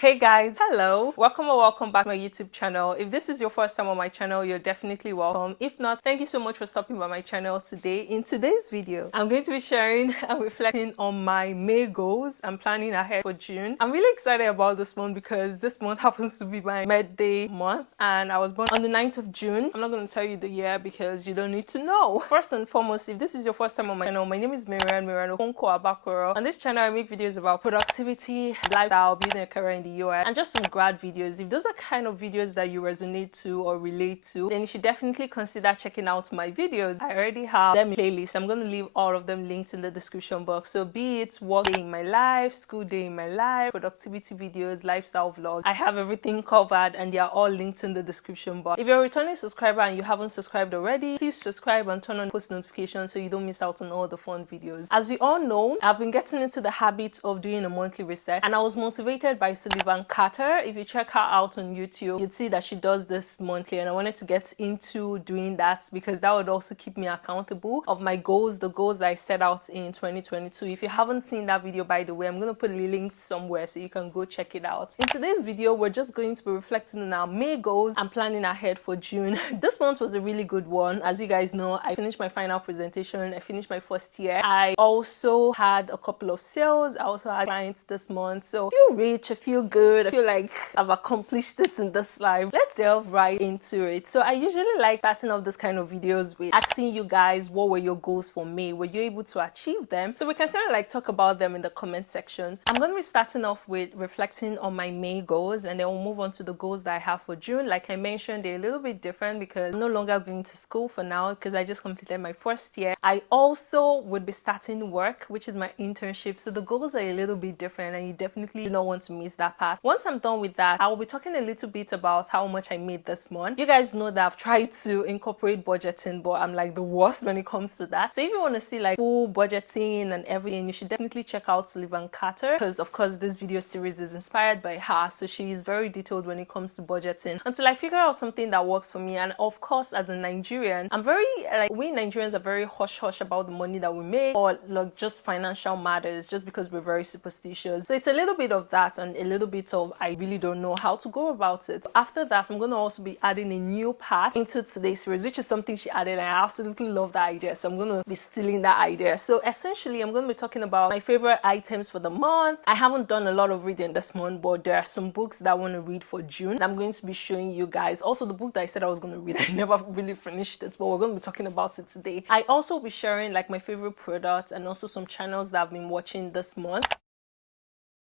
Hey guys, hello, welcome or welcome back to my YouTube channel. If this is your first time on my channel, you're definitely welcome. If not, thank you so much for stopping by my channel today. In today's video, I'm going to be sharing and reflecting on my May goals and planning ahead for June. I'm really excited about this month because this month happens to be my birthday month and I was born on the 9th of June. I'm not going to tell you the year because you don't need to know. First and foremost, if this is your first time on my channel, my name is Maryann Abakoro. On this channel, I make videos about productivity, lifestyle, building a career in the US, and just some grad videos. If those are kind of videos that you resonate to or relate to, then you should definitely consider checking out my videos. I already have them in playlists. I'm going to leave all of them linked in the description box. So be it work day in my life, school day in my life, productivity videos, lifestyle vlogs, I have everything covered and they are all linked in the description box. If you're a returning subscriber and you haven't subscribed already, please subscribe and turn on post notifications so you don't miss out on all the fun videos. As we all know, I've been getting into the habit of doing a monthly reset and I was motivated by Sullivan Carter. If you check her out on YouTube, you'd see that she does this monthly and I wanted to get into doing that because that would also keep me accountable of my goals, the goals that I set out in 2022. If you haven't seen that video, by the way, I'm going to put a link somewhere so you can go check it out. In today's video, we're just going to be reflecting on our May goals and planning ahead for June. This month was a really good one. As you guys know, I finished my final presentation. I finished my first year. I also had a couple of sales. I also had clients this month. So I feel rich, I feel good. I feel like I've accomplished it in this life. Let's delve right into it. So I usually like starting off this kind of videos with asking you guys what were your goals for May? Were you able to achieve them? So we can kind of like talk about them in the comment sections. I'm going to be starting off with reflecting on my May goals and then we'll move on to the goals that I have for June. Like I mentioned, they're a little bit different because I'm no longer going to school for now because I just completed my first year. I also would be starting work, which is my internship. So the goals are a little bit different and you definitely do not want to miss that part. Once I'm done with that, I will be talking a little bit about how much I made this month. You guys know that I've tried to incorporate budgeting, but I'm like the worst when it comes to that. So if you want to see like full budgeting and everything, you should definitely check out Sullivan Carter because of course this video series is inspired by her. So she is very detailed when it comes to budgeting until I figure out something that works for me. And of course, as a Nigerian, I'm very like we Nigerians are very hush-hush about the money that we make or like just financial matters just because we're very superstitious. So it's a little bit of that and a little bit of I really don't know how to go about it. After that, I'm going to also be adding a new part into today's series, which is something she added and I absolutely love that idea. So I'm going to be stealing that idea. So essentially, I'm going to be talking about my favorite items for the month. I haven't done a lot of reading this month, but there are some books that I want to read for June. I'm going to be showing you guys. Also, the book that I said I was going to read, I never really finished it, but we're going to be talking about it today. I also will be sharing like my favorite products and also some channels that I've been watching this month.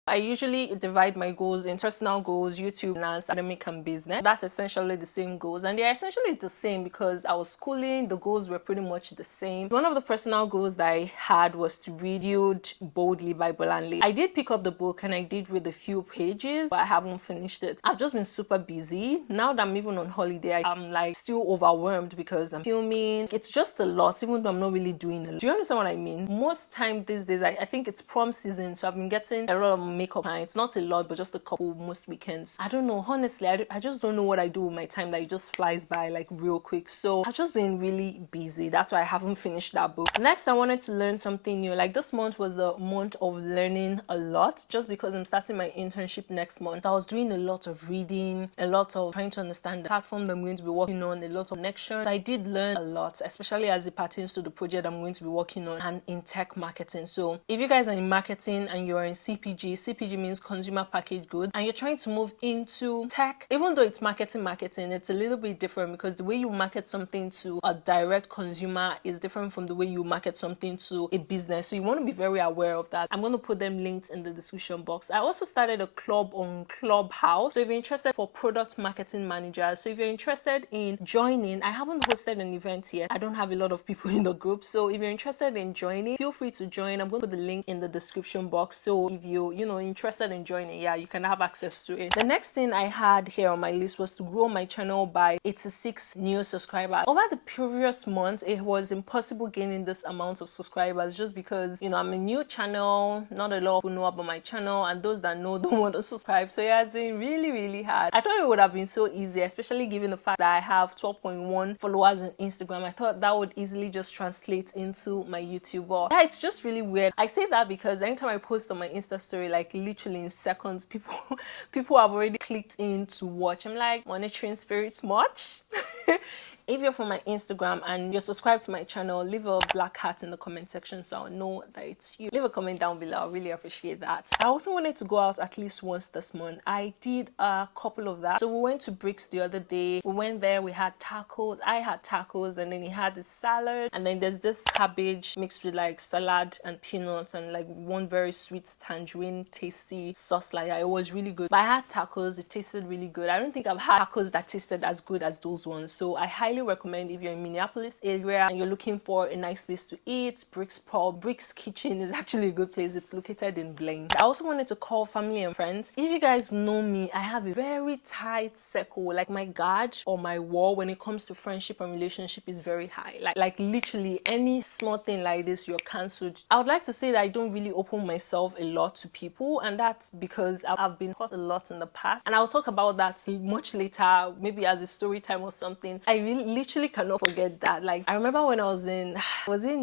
I usually divide my goals in personal goals, YouTube, finance, academic, and business. That's essentially the same goals, and they're essentially the same because I was schooling, the goals were pretty much the same. One of the personal goals that I had was to read Build Boldly by Broll. I did pick up the book and I did read a few pages, but I haven't finished it. I've just been super busy. Now that I'm even on holiday, I'm like still overwhelmed because I'm filming. It's just a lot, even though I'm not really doing a lot. Do you understand what I mean? Most time these days, I think it's prom season, so I've been getting a lot of makeup clients, not a lot but just a couple most weekends. I don't know, honestly, I just don't know what I do with my time that it just flies by like real quick. So I've just been really busy. That's why I haven't finished that book. Next, I wanted to learn something new. Like this month was the month of learning a lot just because I'm starting my internship next month. I was doing a lot of reading, a lot of trying to understand the platform that I'm going to be working on, a lot of connections. I did learn a lot, especially as it pertains to the project I'm going to be working on and in tech marketing. So if you guys are in marketing and you're in CPG means consumer packaged goods and you're trying to move into tech, even though it's marketing, it's a little bit different because the way you market something to a direct consumer is different from the way you market something to a business. So you want to be very aware of that. I'm going to put them linked in the description box. I also started a club on Clubhouse. So if you're interested for product marketing managers, so if you're interested in joining, I haven't hosted an event yet. I don't have a lot of people in the group. So if you're interested in joining, feel free to join. I'm going to put the link in the description box. So if you're interested in joining, yeah, you can have access to it. The next thing I had here on my list was to grow my channel by 86 new subscribers. Over the previous month, it was impossible gaining this amount of subscribers just because, I'm a new channel, not a lot of people know about my channel, and those that know don't want to subscribe. So yeah, it's been really, really hard. I thought it would have been so easy, especially given the fact that I have 12.1 followers on Instagram. I thought that would easily just translate into my YouTube. But yeah, it's just really weird. I say that because anytime I post on my Insta story, like like literally in seconds, people have already clicked in to watch. I'm like, monitoring spirits much? If you're from my Instagram and you're subscribed to my channel, leave a black heart in the comment section so I'll know that it's you. Leave a comment down below. I really appreciate that. I also wanted to go out at least once this month. I did a couple of that. So we went to Bricks the other day. We went there, we had tacos. I had tacos, and then he had the salad, and then there's this cabbage mixed with like salad and peanuts and like one very sweet tangerine tasty sauce like that. It was really good. But I had tacos. It tasted really good. I don't think I've had tacos that tasted as good as those ones. So I highly recommend, if you're in Minneapolis area and you're looking for a nice place to eat, Bricks Kitchen is actually a good place. It's located in Blaine. I also wanted to call family and friends. If you guys know me, I have a very tight circle. Like my guard or my wall when it comes to friendship and relationship is very high. Like literally any small thing like this, you're cancelled. I would like to say that I don't really open myself a lot to people, and that's because I've been hurt a lot in the past, and I'll talk about that much later, maybe as a story time or something. I really literally cannot forget that. Like I remember when I was in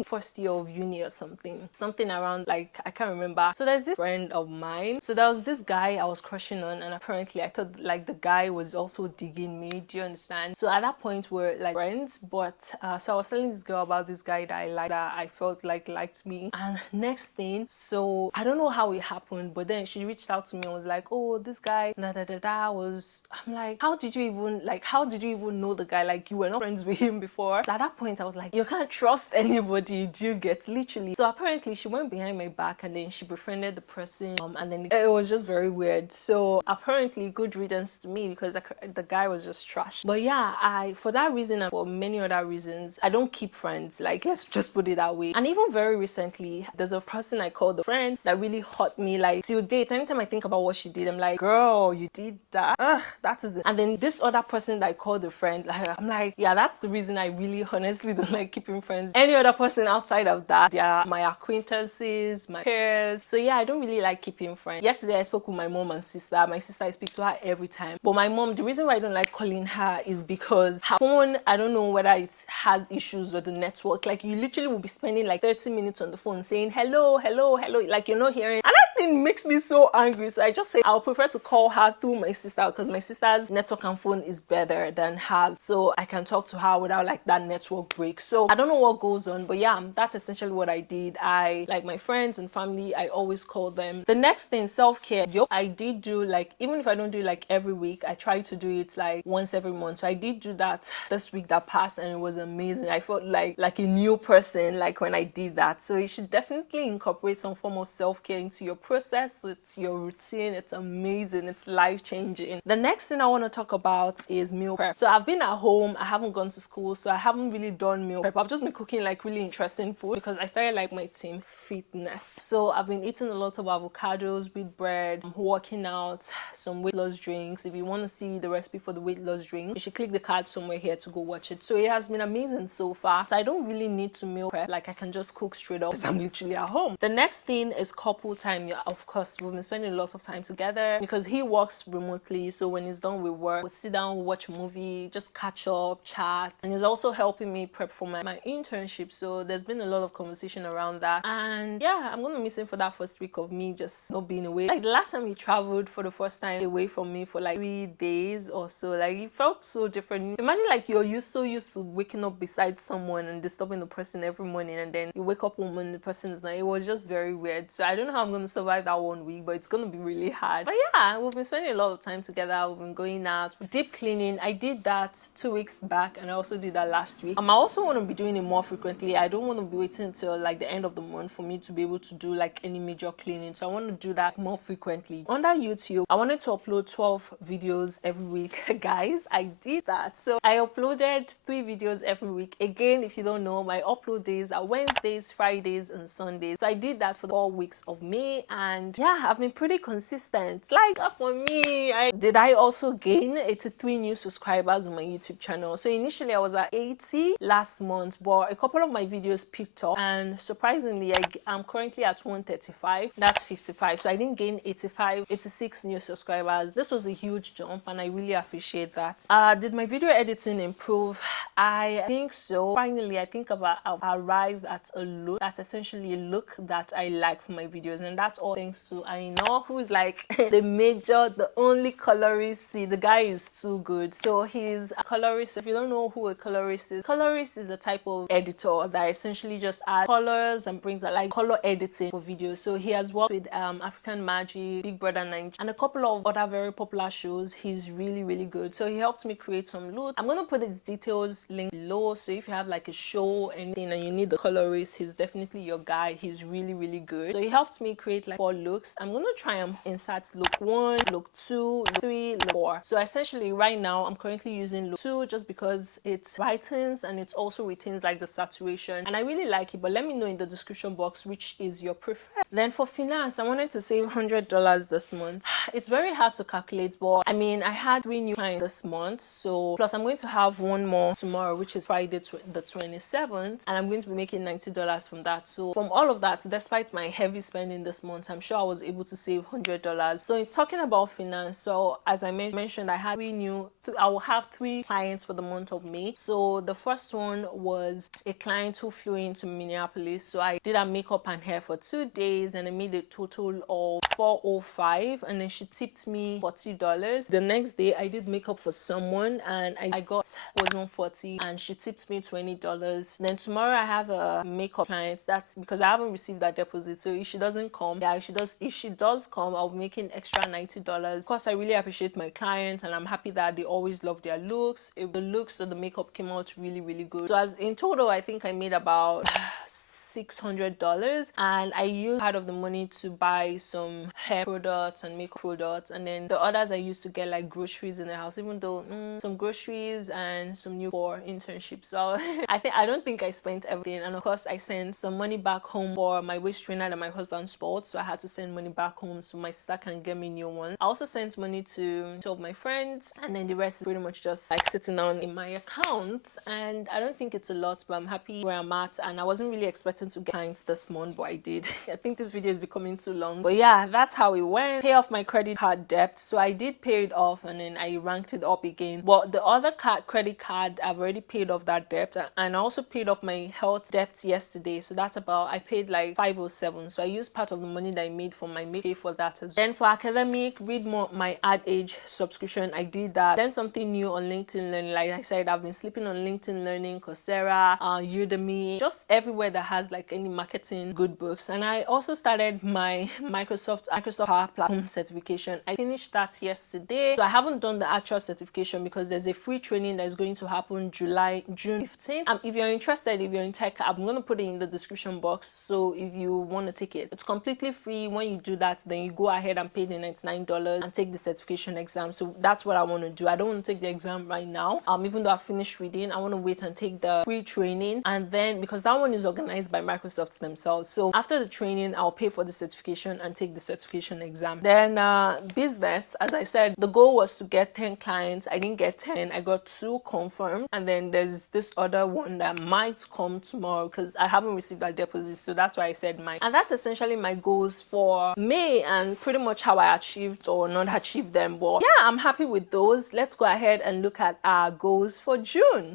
first year of uni or something around, like I can't remember. So there's this friend of mine, so there was this guy I was crushing on, and apparently I thought like the guy was also digging me. Do you understand? So at that point we're like friends, but so I was telling this girl about this guy that I liked, that I felt like liked me, and next thing, so I don't know how it happened, but then she reached out to me and was like, oh, this guy was, I'm like, how did you even know the guy? Like you were not friends with him before. So at that point I was like, you can't trust anybody, do you get? Literally. So apparently she went behind my back and then she befriended the person, and then it was just very weird. So apparently good riddance to me, because the guy was just trash. But yeah, for that reason and for many other reasons, I don't keep friends. Like let's just put it that way. And even very recently, there's a person I called a friend that really hurt me. Like till date, anytime I think about what she did, I'm like, girl, you did that? That isn't. And then this other person that I called a friend, like I'm like, yeah, that's the reason I really honestly don't like keeping friends. Any other person outside of that, they're my acquaintances, my peers. So yeah, I don't really like keeping friends. Yesterday I spoke with my mom and sister. My sister, I speak to her every time. But my mom, the reason why I don't like calling her is because her phone, I don't know whether it has issues with the network. Like you literally will be spending like 30 minutes on the phone saying hello, hello, hello, like you're not hearing. And that thing makes me so angry. So I just say I'll prefer to call her through my sister, because my sister's network and phone is better than hers. So I can talk to her without like that network break. So I don't know what goes on, but yeah, that's essentially what I did. I, like my friends and family, I always call them. The next thing, self-care. I did do, like, even if I don't do like every week, I try to do it like once every month. So I did do that this week that passed, and it was amazing. I felt like a new person like when I did that. So you should definitely incorporate some form of self-care into your process. It's your routine. It's amazing. It's life-changing. The next thing I want to talk about is meal prep. So I've been at home, I haven't gone to school, so I haven't really done meal prep. I've just been cooking like really interesting food because I started like my team fitness. So I've been eating a lot of avocados, wheat bread, I'm working out, some weight loss drinks. If you want to see the recipe for the weight loss drink, you should click the card somewhere here to go watch it. So it has been amazing so far. So I don't really need to meal prep. Like I can just cook straight up because I'm literally at home. The next thing is couple time. Yeah, of course, we've been spending a lot of time together because he works remotely. So when he's done with work, we'll sit down, watch a movie, just catch up, chat. And he's also helping me prep for my internship. So there's been a lot of conversation around that. And yeah, I'm gonna miss him for that first week of me just not being away. Like the last time he traveled for the first time away from me for like 3 days or so, like it felt so different. Imagine like you're so used to waking up beside someone and disturbing the person every morning, and then you wake up when the person is not. It was just very weird. So I don't know how I'm gonna survive that 1 week, but it's gonna be really hard. But yeah, we've been spending a lot of time together. We've been going out, deep cleaning. I did that 2 weeks back, and I also did that last week. I also want to be doing it more frequently. I don't want to be waiting until like the end of the month for me to be able to do like any major cleaning. So I want to do that more frequently. Under YouTube, I wanted to upload 12 videos every week. Guys, I did that. So I uploaded 3 videos every week. Again, if you don't know, my upload days are Wednesdays, Fridays, and Sundays. So I did that for the 4 weeks of May, and yeah, I've been pretty consistent. Like up on me. I also gain 83 new subscribers on my YouTube channel. So initially I was at 80 last month, but a couple of my videos picked up, and surprisingly I'm currently at 135. That's 55. So I didn't gain 86 new subscribers. This was a huge jump, and I really appreciate that. Did my video editing improve? I think so. Finally, I think I've arrived at a look that's essentially a look that I like for my videos, and that's all thanks to Aina, who is like the only colorist. See, the guy is too good. So he's a colorist. If you don't know who a colorist is a type of editor that essentially just adds colors and brings that like color editing for videos. So he has worked with African Magic, Big Brother Nigeria, and a couple of other very popular shows. He's really good. So he helped me create some looks. I'm gonna put his details link below, so if you have like a show anything and you need the colorist, he's definitely your guy. He's really good. So he helped me create like 4 looks. I'm gonna try and insert look 1, look 2, look 3, look 4. So essentially right now I'm currently using look 2 just because it brightens and it also retains like the saturation, and I really like it. But let me know in the description box which is your preferred. Then for finance, I wanted to save $100 this month. It's very hard to calculate, but I mean, I had 3 new clients this month, so plus I'm going to have 1 more tomorrow, which is Friday the 27th, and I'm going to be making $90 from that. So from all of that, despite my heavy spending this month, I'm sure I was able to save $100. So in talking about finance, so as I mentioned, I will have 3 clients for the month of May. So the first one was a client who flew into Minneapolis. So I did her makeup and hair for 2 days, and I made a total of $405, and then she tipped me $40. The next day I did makeup for someone and I got was $140, and she tipped me $20. Then tomorrow I have a makeup client. That's because I haven't received that deposit, so if she doesn't come, if she does come, I'll be making extra $90. Of course, I really appreciate my clients, and I'm happy that they always love their looks. If the looks or the makeup came out really good. So as in total, I think I made about $600, and I used part of the money to buy some hair products and makeup products, and then the others I used to get like groceries in the house, even though some groceries and some new for internships. So I don't think I spent everything, and of course I sent some money back home for my waist trainer that my husband bought, so I had to send money back home so my sister can get me new one. I also sent money to 2 of my friends, and then the rest is pretty much just like sitting down in my account, and I don't think it's a lot, but I'm happy where I'm at, and I wasn't really expecting to get clients this month, but I did. I think this video is becoming too long, but yeah, that's how it went. Pay off my credit card debt. So I did pay it off, and then I ranked it up again, but the other credit card, I've already paid off that debt, and I also paid off my health debt yesterday. So that's about, I paid like $507, so I used part of the money that I made for my pay for that as well. Then for academic, read more my Ad Age subscription, I did that. Then something new on LinkedIn Learning. Like I said, I've been sleeping on LinkedIn Learning, Coursera, Udemy, just everywhere that has like any marketing good books. And I also started my Microsoft Power Platform certification. I finished that yesterday, so I haven't done the actual certification because there's a free training that is going to happen June 15th. If you're interested, if you're in tech, I'm going to put it in the description box, so if you want to take it, it's completely free. When you do that, then you go ahead and pay the $99 and take the certification exam. So that's what I want to do. I don't want to take the exam right now, even though I finished reading. I want to wait and take the free training, and then because that one is organized by Microsoft themselves, so after the training I'll pay for the certification and take the certification exam. Then business, as I said, the goal was to get 10 clients. I didn't get 10, I got 2 confirmed, and then there's this other one that might come tomorrow because I haven't received that deposit, so that's why I said mine. And that's essentially my goals for May, and pretty much how I achieved or not achieved them. But yeah, I'm happy with those. Let's go ahead and look at our goals for June.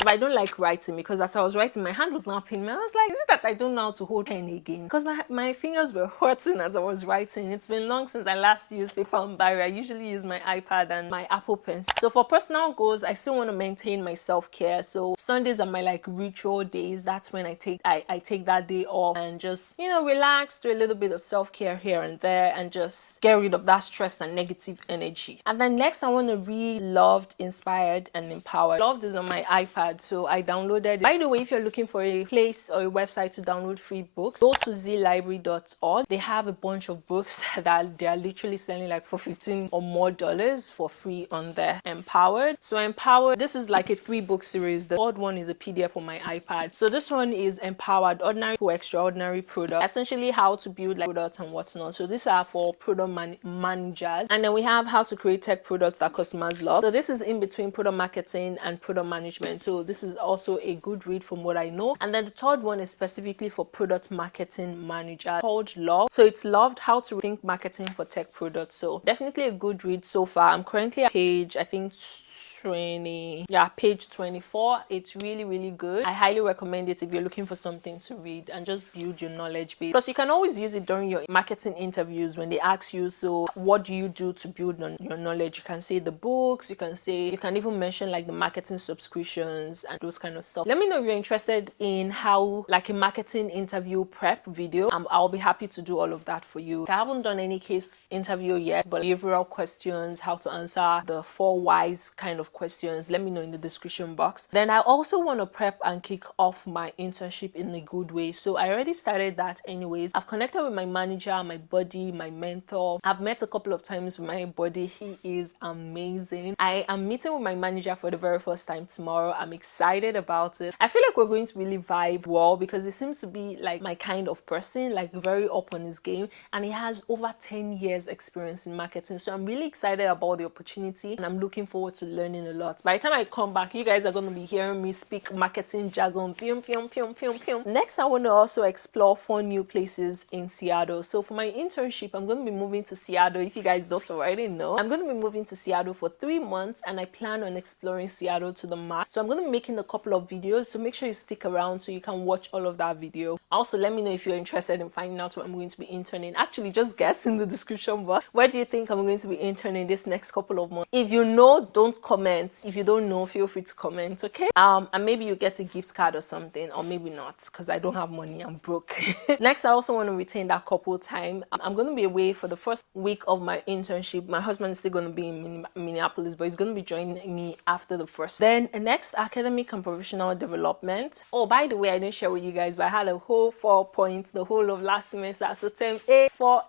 But I don't like writing, because as I was writing, my hand was not paining me. I was like, is it that I don't know how to hold pen again? Because my fingers were hurting as I was writing. It's been long since I last used paper and biro. I usually use my iPad and my Apple Pencil. So for personal goals, I still want to maintain my self-care. So Sundays are my like ritual days. That's when I take that day off and just, you know, relax, do a little bit of self-care here and there, and just get rid of that stress and negative energy. And then next, I want to read Loved, Inspired, and Empowered. Loved is on my iPad, so I downloaded it. By the way, if you're looking for a place or a website to download free books, go to zlibrary.org. They have a bunch of books that they are literally selling like for $15 or more for free on there. Empowered. So Empowered, this is like a 3-book series. The third one is a PDF on my iPad. So this one is Empowered, Ordinary to Extraordinary Product. Essentially how to build like products and whatnot. So these are for product managers. And then we have how to create tech products that customers love. So this is in between product marketing and product management. So so this is also a good read from what I know. And then the third one is specifically for product marketing manager, called Love. So it's Loved How to Think Marketing for Tech Products. So definitely a good read so far. I'm currently at page, I think, page 24. It's really good. I highly recommend it if you're looking for something to read and just build your knowledge base. Plus, you can always use it during your marketing interviews when they ask you, so what do you do to build on your knowledge? You can say the books, you can even mention like the marketing subscriptions and those kind of stuff. Let me know if you're interested in how like a marketing interview prep video. I'll be happy to do all of that for you. I haven't done any case interview yet, but behavioral questions, how to answer the 4 whys kind of questions, let me know in the description box. Then I also want to prep and kick off my internship in a good way. So I already started that anyways. I've connected with my manager, my buddy, my mentor. I've met a couple of times with my buddy. He is amazing. I am meeting with my manager for the very first time tomorrow. I'm excited about it. I feel like we're going to really vibe well because he seems to be like my kind of person, like very up on his game, and he has over 10 years experience in marketing. So I'm really excited about the opportunity and I'm looking forward to learning a lot. By the time I come back, you guys are going to be hearing me speak marketing jargon. Next, I want to also explore 4 new places in Seattle. So for my internship, I'm going to be moving to Seattle. If you guys don't already know, I'm going to be moving to Seattle for 3 months and I plan on exploring Seattle to the max. So I'm going to be making a couple of videos, so make sure you stick around so you can watch all of that video. Also, let me know if you're interested in finding out where I'm going to be interning. Actually, just guess in the description box. Where do you think I'm going to be interning this next couple of months? If you know, don't comment. If you don't know, feel free to comment, okay? And maybe you get a gift card or something, or maybe not, because I don't have money, I'm broke. Next, I also want to retain that couple time. I'm going to be away for the first week of my internship. My husband is still going to be in Minneapolis, but he's going to be joining me after the first. Then next, academic and professional development. Oh, by the way, I didn't share with you guys, but I had a whole 4 points the whole of last semester. So term A, 4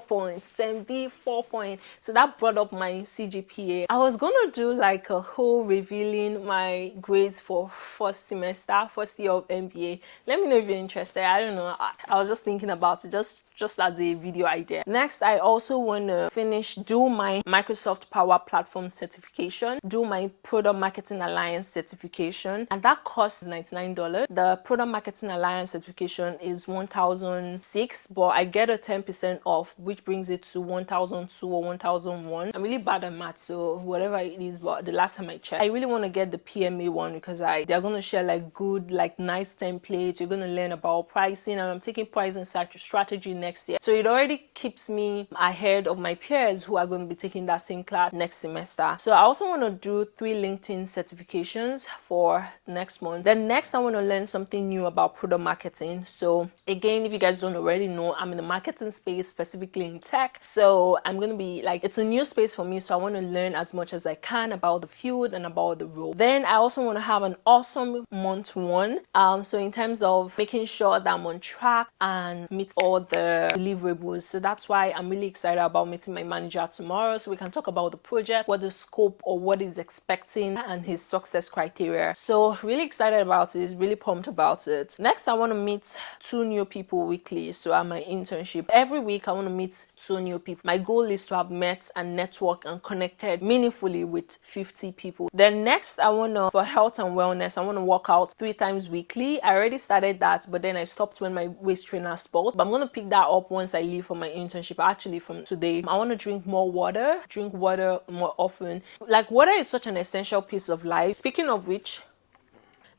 points, term B, 4 points. So that brought up my CGPA. I was going to do like a whole revealing my grades for first year of MBA. Let me know if you're interested. I don't know. I was just thinking about it just as a video idea. Next, I also want to do my Microsoft Power Platform certification, do my Product Marketing Alliance certification, and that costs $99. The Product Marketing Alliance certification is $1,006, but I get a 10% off, which brings it to $1,002 or $1,001. I'm really bad at math, so whatever it is, but the last time I checked, I really want to get the PMA one because they're going to share like good, like nice templates. You're going to learn about pricing, and I'm taking pricing strategy next year. So it already keeps me ahead of my peers who are going to be taking that same class next semester. So I also want to do 3 LinkedIn certifications for next month. Then next, I want to learn something new about product marketing. So again, if you guys don't already know, I'm in the marketing space, specifically in tech. So I'm going to be like, it's a new space for me. So I want to learn as much as I can about the field and about the role. Then I also want to have an awesome month 1. So in terms of making sure that I'm on track and meet all the deliverables. So that's why I'm really excited about meeting my manager tomorrow so we can talk about the project, what the scope or what is expecting and his success criteria. So really excited about it, really pumped about it. Next, I want to meet 2 new people weekly. So at my internship, every week I want to meet 2 new people. My goal is to have met and networked and connected meaningfully with 50 people. Then next, I want to, for health and wellness, I want to work out 3 times weekly. I already started that, but then I stopped when my waist trainer spoke. But I'm going to pick that up once I leave for my internship, actually from today. I want to drink more water, drink water more often. Like, water is such an essential piece of life. Speaking of which,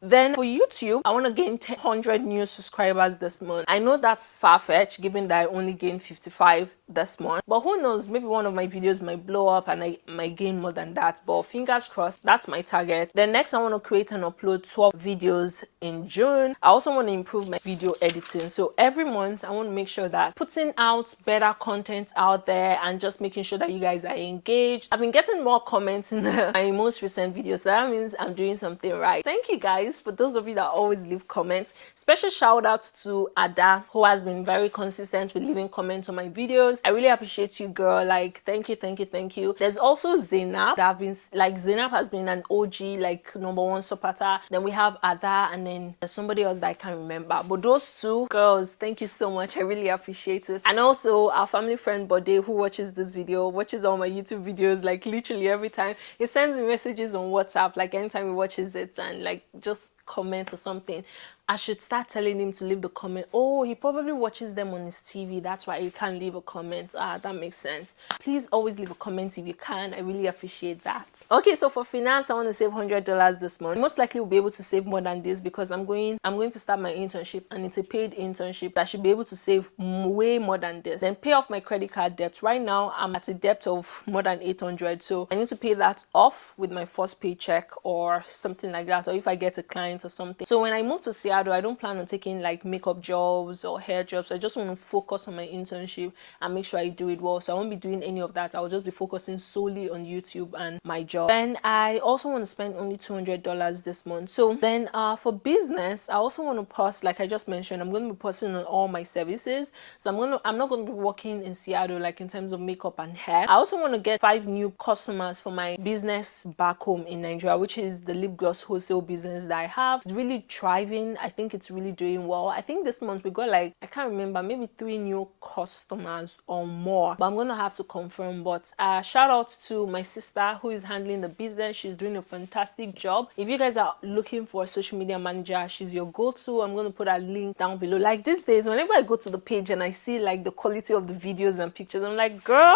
then for YouTube, I want to gain 100 new subscribers this month. I know that's far-fetched given that I only gained 55 this month, but who knows, maybe one of my videos might blow up and I might gain more than that, but fingers crossed, that's my target. Then next, I want to create and upload 12 videos in June. I also want to improve my video editing. So every month, I want to make sure that putting out better content out there and just making sure that you guys are engaged. I've been getting more comments in my most recent videos, so that means I'm doing something right. Thank you guys guys, for those of you that always leave comments. Special shout out to Ada, who has been very consistent with leaving comments on my videos. I really appreciate you, girl. Like, thank you, thank you, thank you. There's also Zainab that have been, like, Zainab has been an OG, like, #1 supporter. Then we have Ada, and then there's somebody else that I can't remember. But those two girls, thank you so much. I really appreciate it. And also our family friend Bode, who watches this video, watches all my YouTube videos, like literally every time. He sends me messages on WhatsApp, like anytime he watches it, and like just comment or something. I should start telling him to leave the comment. Oh, he probably watches them on his TV. That's why he can't leave a comment. That makes sense. Please always leave a comment if you can. I really appreciate that. Okay, so for finance, I want to save $100 this month. Most likely will be able to save more than this because I'm going to start my internship, and it's a paid internship. I should be able to save way more than this. Then pay off my credit card debt. Right now, I'm at a debt of more than 800, so I need to pay that off with my first paycheck or something like that, or if I get a client or something. So when I move to Seattle, I don't plan on taking like makeup jobs or hair jobs. I just want to focus on my internship and make sure I do it well. So I won't be doing any of that. I'll just be focusing solely on YouTube and my job. Then I also want to spend only $200 this month. So then for business, I also want to post, like I just mentioned, I'm going to be posting on all my services. So I'm not going to be working in Seattle like in terms of makeup and hair. I also want to get 5 new customers for my business back home in Nigeria, which is the lip gloss wholesale business that I have. It's really thriving. I think it's really doing well. I think this month we got like, I can't remember, maybe 3 new customers or more, but I'm gonna have to confirm. But shout out to my sister who is handling the business. She's doing a fantastic job. If you guys are looking for a social media manager, she's your go-to. I'm gonna put a link down below. Like these days, whenever I go to the page and I see like the quality of the videos and pictures, I'm like, girl,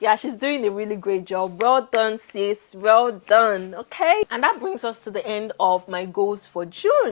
yeah, she's doing a really great job. Well done, sis. Well done. Okay, and that brings us to the end of my goals for June.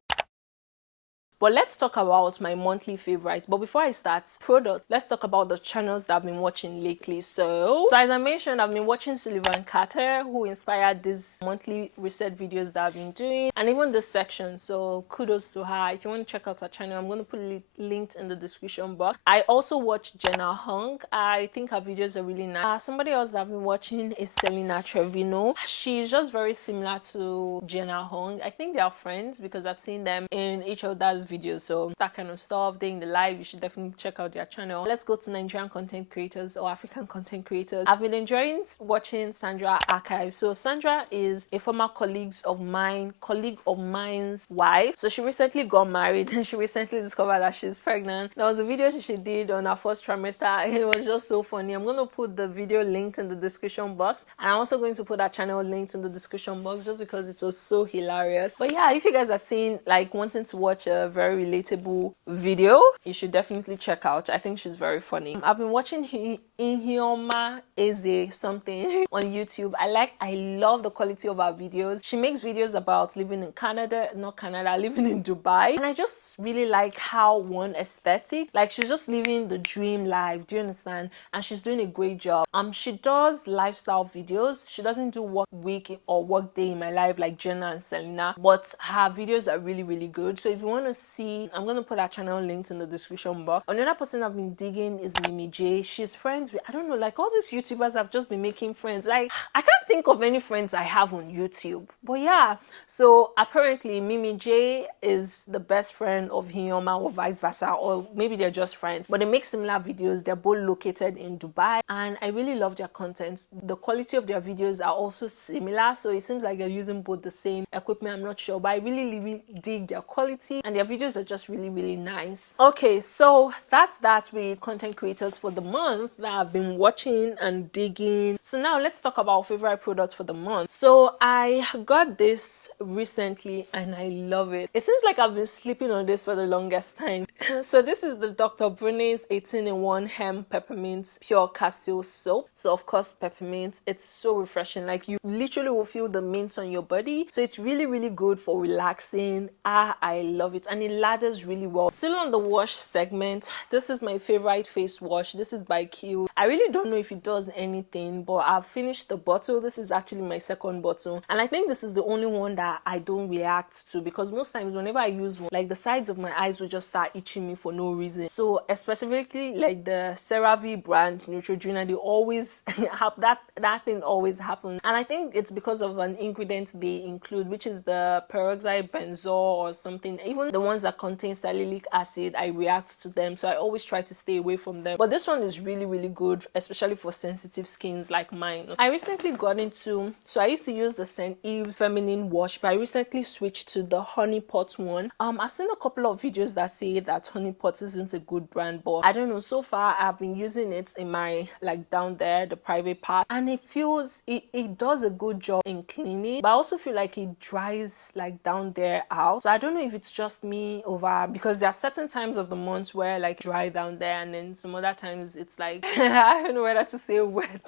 But let's talk about my monthly favorites. But before I start product, let's talk about the channels that I've been watching lately. So as I mentioned, I've been watching Sullivan Carter, who inspired these monthly reset videos that I've been doing, and even this section. So kudos to her. If you want to check out her channel, I'm going to put it linked in the description box. I also watch Jenna Hong. I think her videos are really nice. Somebody else that I've been watching is Selena Trevino. She's just very similar to Jenna Hong. I think they are friends because I've seen them in each other's videos, so that kind of stuff, day in the life, you should definitely check out their channel. Let's go to Nigerian content creators or African content creators. I've been enjoying watching Sandra Archive. So Sandra is a former colleague of mine's wife. So she recently got married and she recently discovered that she's pregnant. There was a video she did on her first trimester. It was just so funny. I'm going to put the video linked in the description box, and I'm also going to put that channel linked in the description box just because it was so hilarious. But yeah, if you guys are seeing, like, wanting to watch a very relatable video, you should definitely check out. I think she's very funny. I've been watching Ihuoma Eze something on YouTube. I love the quality of her videos. She makes videos about living in living in Dubai, and I just really like how one aesthetic, like she's just living the dream life. Do you understand? And she's doing a great job. She does lifestyle videos. She doesn't do work week or work day in my life like Jenna and Selena, but her videos are really, really good. So if you want to see, I'm going to put that channel linked in the description box. Another person I've been digging is Mimmie Jay. She's friends with, I don't know, like all these YouTubers have just been making friends. Like, I can't think of any friends I have on YouTube. But yeah, so apparently Mimmie Jay is the best friend of Ihuoma or vice versa, or maybe they're just friends, but they make similar videos. They're both located in Dubai, and I really love their content. The quality of their videos are also similar, so it seems like they're using both the same equipment. I'm not sure, but I really dig their quality, and their videos are just really, really nice. Okay, so that's that with content creators for the month that I've been watching and digging. So now let's talk about favorite products for the month. So I got this recently and I love it. It seems like I've been sleeping on this for the longest time. So this is the Dr. Brunei's 18-in-1 Hemp Peppermint Pure Castile Soap. So of course peppermint, it's so refreshing. Like you literally will feel the mint on your body. So it's really, really good for relaxing. I love it, and it it lathers really well. Still on the wash segment, this is my favorite face wash. This is by Q. I really don't know if it does anything, but I've finished the bottle. This is actually my second bottle, and I think this is the only one that I don't react to, because most times whenever I use one, like the sides of my eyes will just start itching me for no reason. So specifically like the CeraVe brand Neutrogena, they always have that thing always happens, and I think it's because of an ingredient they include, which is the peroxide benzol or something. Even the ones that contain salicylic acid, I react to them, so I always try to stay away from them. But this one is really, really good, especially for sensitive skins like mine. I recently got into, so I used to use the St. Ives feminine wash, but I recently switched to the Honey Pot one. I've seen a couple of videos that say that Honey Pot isn't a good brand, but I don't know, so far I've been using it in my, like, down there, the private part, and it feels, it does a good job in cleaning, but I also feel like it dries like down there out. So I don't know if it's just me over, because there are certain times of the month where like dry down there, and then some other times it's like I don't know whether to say wet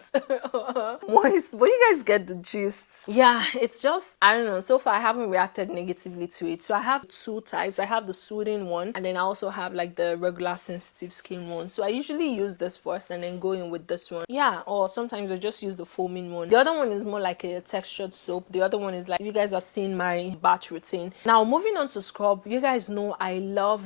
moist, but you guys get the gist. Yeah, it's just, I don't know, so far I haven't reacted negatively to it. So I have two types. I have the soothing one, and then I also have like the regular sensitive skin one. So I usually use this first and then go in with this one. Yeah, or sometimes I just use the foaming one. The other one is more like a textured soap. The other one is like, you guys have seen my bath routine. Now moving on to scrub, you guys know I love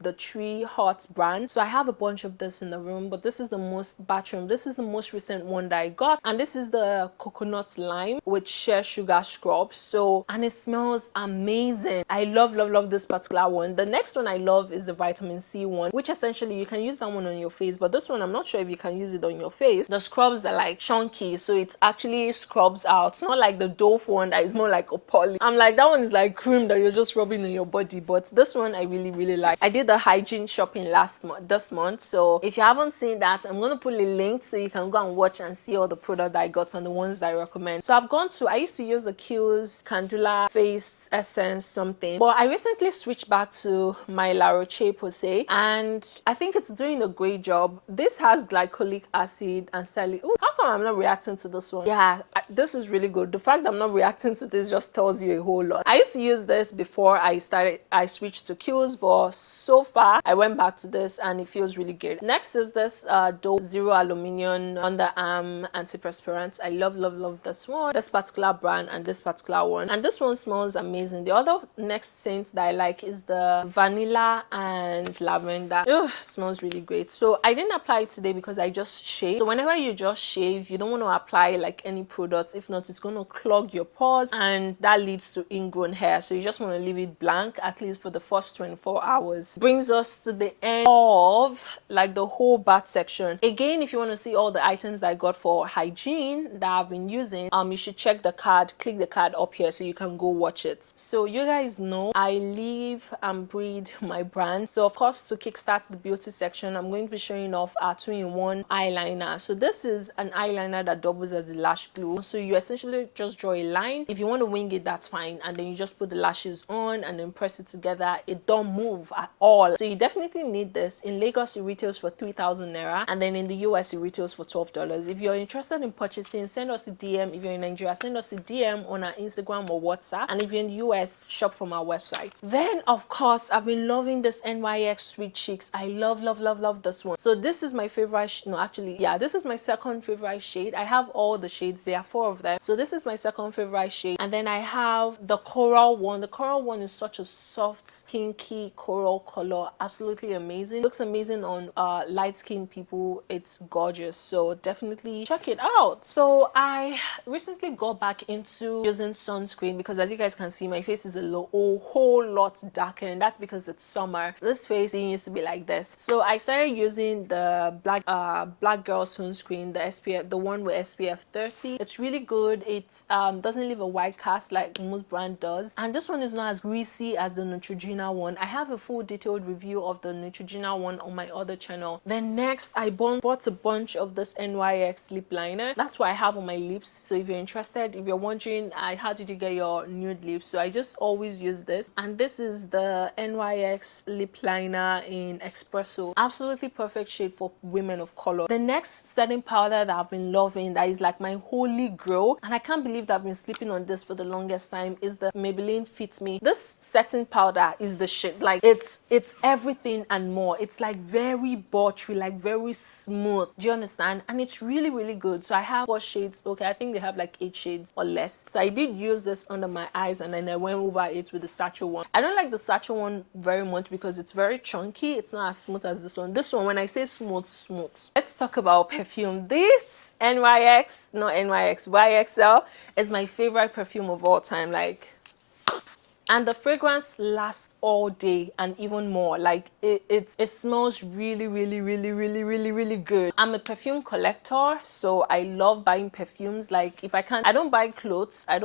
the Tree Hot brand. So I have a bunch of this in the room, but this is the most bathroom. This is the most recent one that I got, and this is the coconut lime with shea sugar scrub. So, and it smells amazing. I love this particular one. The next one I love is the vitamin C one, which essentially you can use that one on your face, but this one I'm not sure if you can use it on your face. The scrubs are like chunky, so it actually scrubs out. It's not like the Dove one that is more like a poly. I'm like, that one is like cream that you're just rubbing on your body, but this one I really like. I did the hygiene shopping this month, so if you haven't seen that, I'm gonna put a link so you can go and watch and see all the products that I got and the ones that I recommend. So I used to use the Kiehl's Candula face essence something, but I recently switched back to my La Roche-Posay, and I think it's doing a great job. This has glycolic acid and salicylic. How come I'm not reacting to this one? Yeah, this is really good. The fact that I'm not reacting to this just tells you a whole lot. I used to use this before I switched to Kiehl's, but so far I went back to this and it feels really good. Next is this Dove Zero Aluminium Underarm Antiperspirant. I love this one, this particular brand and this particular one, and this one smells amazing. The other next scent that I like is the vanilla and lavender. Smells really great. So I didn't apply it today because I just shaved. So whenever you just shave, you don't want to apply like any products. If not, it's going to clog your pores and that leads to ingrown hair. So you just want to leave it blank at least for the first 24 hours. Brings us to the end of like the whole bath section. Again, if you want to see all the items that I got for hygiene that I've been using, you should check the card, click the card up here so you can go watch it. So you guys know I live and breathe my brand. So of course, to kickstart the beauty section, I'm going to be showing off our 2-in-1 eyeliner. So this is an eyeliner that doubles as a lash glue. So you essentially just draw a line. If you want to wing it, that's fine, and then you just put the lashes on and then press it together. It don't move at all. So you definitely need this. In Lagos it retails for 3,000 naira, and then in the US it retails for $12. If you're interested in purchasing, send us a DM. If you're in Nigeria, send us a DM on our Instagram or WhatsApp, and if you're in the US, shop from our website. Then of course I've been loving this NYX Sweet Cheeks. I love this one. So this is my favorite this is my second favorite shade. I have all the shades, there are 4 of them, so this is my second favorite shade. And then I have the coral one. The coral one is such a soft pinky coral color, absolutely amazing. Looks amazing on light skinned people. It's gorgeous, so definitely check it out. So I recently got back into using sunscreen because, as you guys can see, my face is a whole lot darker, and that's because it's summer. This face used to be like this. So I started using the black girl sunscreen, the SPF, the one with SPF 30. It's really good. It doesn't leave a white cast like most brand does, and this one is not as greasy as the Neutrogena one. I have a full detailed review of the Neutrogena one on my other channel. Then next I bought a bunch of this NYX lip liner. That's what I have on my lips. So if you're interested, if you're wondering how did you get your nude lips, so I just always use this, and this is the NYX lip liner in Espresso. Absolutely perfect shade for women of color. The next setting powder that I've been loving, that is like my holy grail, and I can't believe that I've been sleeping on this for the longest time, is the Maybelline Fit Me. This setting powder is the shit. Like it's everything and more. It's like very buttery, like very smooth. Do you understand? And it's really, really good. So I have 4 shades. Okay, I think they have like 8 shades or less. So I did use this under my eyes, and then I went over it with the Satchel one. I don't like the Satchel one very much because it's very chunky. It's not as smooth as this one. This one, when I say smooth, smooth. Let's talk about perfume. This YXL is my favorite perfume of all time. Like, and the fragrance lasts all day and even more. Like it smells really, really, really, really, really, really good. I'm a perfume collector, so I love buying perfumes. Like if I can, I don't buy clothes. I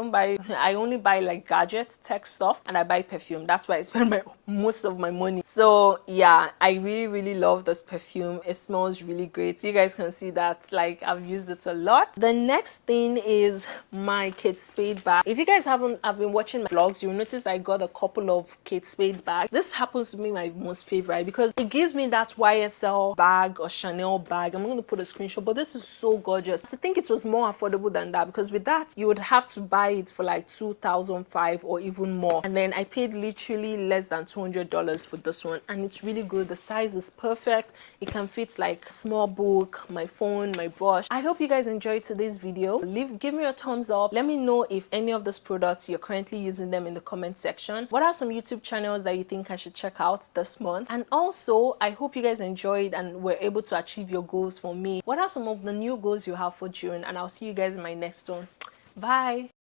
only buy like gadgets, tech stuff, and I buy perfume. That's why I spend most of my money. So yeah, I really, really love this perfume. It smells really great. You guys can see that, like, I've used it a lot. The next thing is my Kate Spade bag. If you guys have been watching my vlogs, you'll notice I got a couple of Kate Spade bags. This happens to be my most favorite because it gives me that YSL bag or Chanel bag. I'm going to put a screenshot, but this is so gorgeous. To think it was more affordable than that, because with that you would have to buy it for like $2,500 or even more, and then I paid literally less than $200 for this one, and it's really good. The size is perfect. It can fit like a small book, my phone, my brush. I hope you guys enjoyed today's video. Give me a thumbs up. Let me know if any of these products you're currently using them in the comment section. What are some YouTube channels that you think I should check out this month? And also, I hope you guys enjoyed and were able to achieve your goals for me. What are some of the new goals you have for June? And I'll see you guys in my next one. Bye.